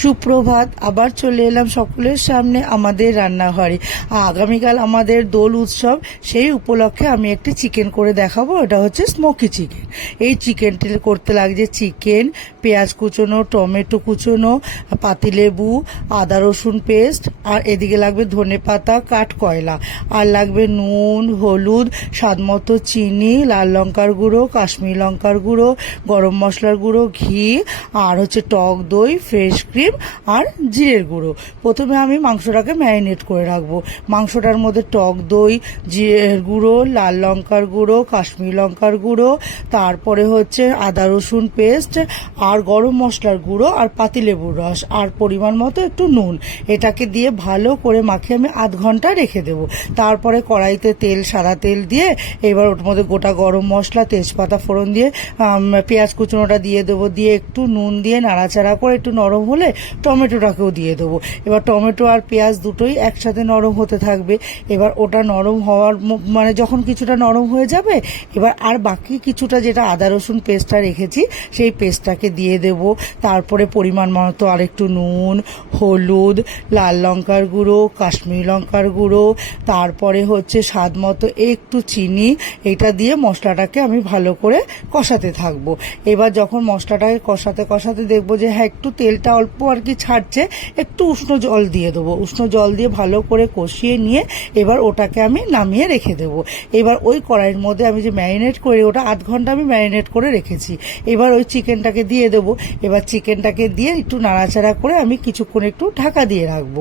সুপ্রভাত, আবার চলে এলাম সকলের সামনে আমাদের রান্নাঘরে। আগামীকাল আমাদের দোল উৎসব, সেই উপলক্ষে আমি একটি চিকেন করে দেখাবো, এটা হচ্ছে স্মোকি চিকেন। এই চিকেনটি করতে লাগছে চিকেন, পেঁয়াজ কুচোনো, টমেটো কুচোনো পাতিলেবু আদা রসুন পেস্ট, আর এদিকে লাগবে ধনে পাতা, কাঠ কয়লা। আর লাগবে নুন, হলুদ, স্বাদমতো চিনি, লাল লঙ্কার গুঁড়ো, কাশ্মীর লঙ্কার গুঁড়ো, গরম মশলার গুঁড়ো, ঘি, আর হচ্ছে টক দই, ফ্রেশ ক্রিম আর জিরের গুঁড়ো। প্রথমে আমি মাংসটাকে ম্যারিনেট করে রাখব। মাংসটার মধ্যে টক দই, জিরের গুঁড়ো, লাল লঙ্কার গুঁড়ো, কাশ্মীর লঙ্কার গুঁড়ো, তারপরে হচ্ছে আদা রসুন পেস্ট আর গরম মশলার গুঁড়ো আর পাতিলেবুর রস আর পরিমাণ মতো একটু নুন। এটাকে দিয়ে ভালো করে মাখিয়ে আমি আধ ঘণ্টা রেখে দেবো। তারপরে কড়াইতে তেল, সাদা তেল দিয়ে এবার ওর মধ্যে গোটা গরম মশলা, তেজপাতা ফোড়ন দিয়ে পেঁয়াজ কুচনোটা দিয়ে দেবো। দিয়ে একটু নুন দিয়ে নাড়াচাড়া করে একটু নরম হলে টমেটোটাকেও দিয়ে দেবো। এবার টমেটো আর পেঁয়াজ দুটোই একসাথে নরম হতে থাকবে। এবার ওটা নরম হওয়ার মানে যখন কিছুটা নরম হয়ে যাবে, এবার আর বাকি কিছুটা যেটা আদা, রসুন পেস্টটা রেখেছি, সেই পেস্টটাকে দিয়ে দেব। তারপরে পরিমাণ মতো আর একটু নুন, হলুদ, লাল লঙ্কার গুঁড়ো, কাশ্মীর লঙ্কার গুঁড়ো, তারপরে হচ্ছে স্বাদ মতো একটু চিনি, এটা দিয়ে মশলাটাকে আমি ভালো করে কষাতে থাকব। এবার যখন মশলাটাকে কষাতে কষাতে দেখব যে হ্যাঁ একটু তেলটা অল্প আর কি ছাড়ছে, একটু উষ্ণ জল দিয়ে দেবো। উষ্ণ জল দিয়ে ভালো করে কষিয়ে নিয়ে এবার ওটাকে আমি নামিয়ে রেখে দেবো। এবার ওই কড়াইয়ের মধ্যে আমি যে ম্যারিনেট করে, ওটা আধ ঘণ্টা আমি ম্যারিনেট করে রেখেছি। এবার ওই চিকেনটাকে দিয়ে দেবো। এবার চিকেনটাকে দিয়ে একটু নাড়াচাড়া করে আমি কিছুক্ষণ একটু ঢাকা দিয়ে রাখব।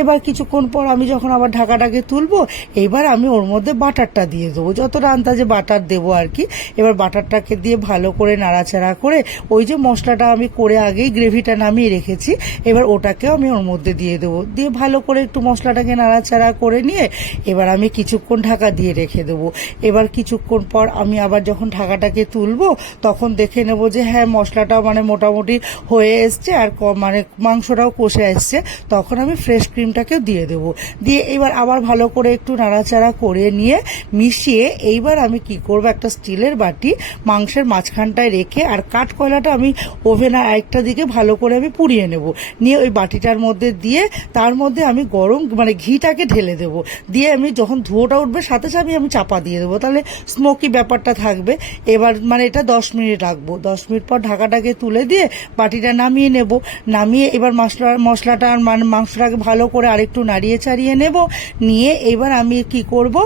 এবার কিছুক্ষণ পর আমি যখন আবার ঢাকাটাকে তুলবো, এবার আমি ওর মধ্যে বাটারটা দিয়ে দেবো। যতটা আন্দাজে বাটার দেবো আর কি এবার বাটারটাকে দিয়ে ভালো করে নাড়াচাড়া করে ওই যে মশলাটা আমি করে আগেই গ্রেভিটা নামিয়ে রেখেছি এবার ওটাকেও আমি ওর মধ্যে দিয়ে দেবো। দিয়ে ভালো করে একটু মশলাটাকে নাড়াচাড়া করে নিয়ে এবার আমি কিছুক্ষণ ঢাকা দিয়ে রেখে দেবো। এবার কিছুক্ষণ পর আমি আবার যখন ঢাকাটাকে তুলবো, তখন দেখে নেব যে হ্যাঁ মশলাটা মানে মোটামুটি হয়ে এসছে আর মানে মাংসটাও কষে এসছে তখন আমি ফ্রেশ ক্রিমটাকেও দিয়ে দেবো। দিয়ে এবার আবার ভালো করে একটু নাড়াচাড়া করে নিয়ে মিশিয়ে এইবার আমি কি করব, একটা স্টিলের বাটি মাংসের মাঝখানটায় রেখে আর কাঠ কয়লাটা আমি ওভেনের আরেকটা দিকে ভালো করে আমি পুড়িয়ে নেব। নিয়ে ওই বাটিটার মধ্যে দিয়ে তার মধ্যে আমি গরম মানে ঘিটাকে ঢেলে দেবো। দিয়ে আমি যখন ধুয়োটা উঠবে সাথে সাথে আমি চাপা দিয়ে দেবো। তাহলে স্মোকি ব্যাপারটা থাকবে। এবার মানে এটা দশ মিনিট রাখব। দশ মিনিট পর ঢাকাটাকে তুলে দিয়ে বাটিটা নামিয়ে নেব। নামিয়ে এবার মশলা, মশলাটা আর মানে মাংসটাকে ভালো করে আরেকটু নাড়িয়ে চাড়িয়ে নেব। নিয়ে এবার আমি কি করব?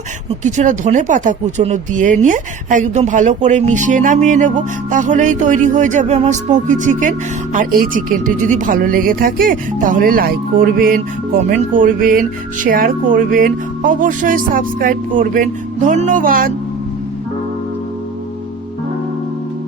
কিছুটা ধনে পাতা কুচোনো দিয়ে নিয়ে একদম ভালো করে মিশিয়ে নামিয়ে নেব। তাহলেই তৈরি হয়ে যাবে আমার স্মোকি চিকেন আর এই চিকেনটি যদি ভালো লেগে থাকে তাহলে লাইক করবেন কমেন্ট করবেন শেয়ার করবেন অবশ্যই সাবস্ক্রাইব করবেন। ধন্যবাদ।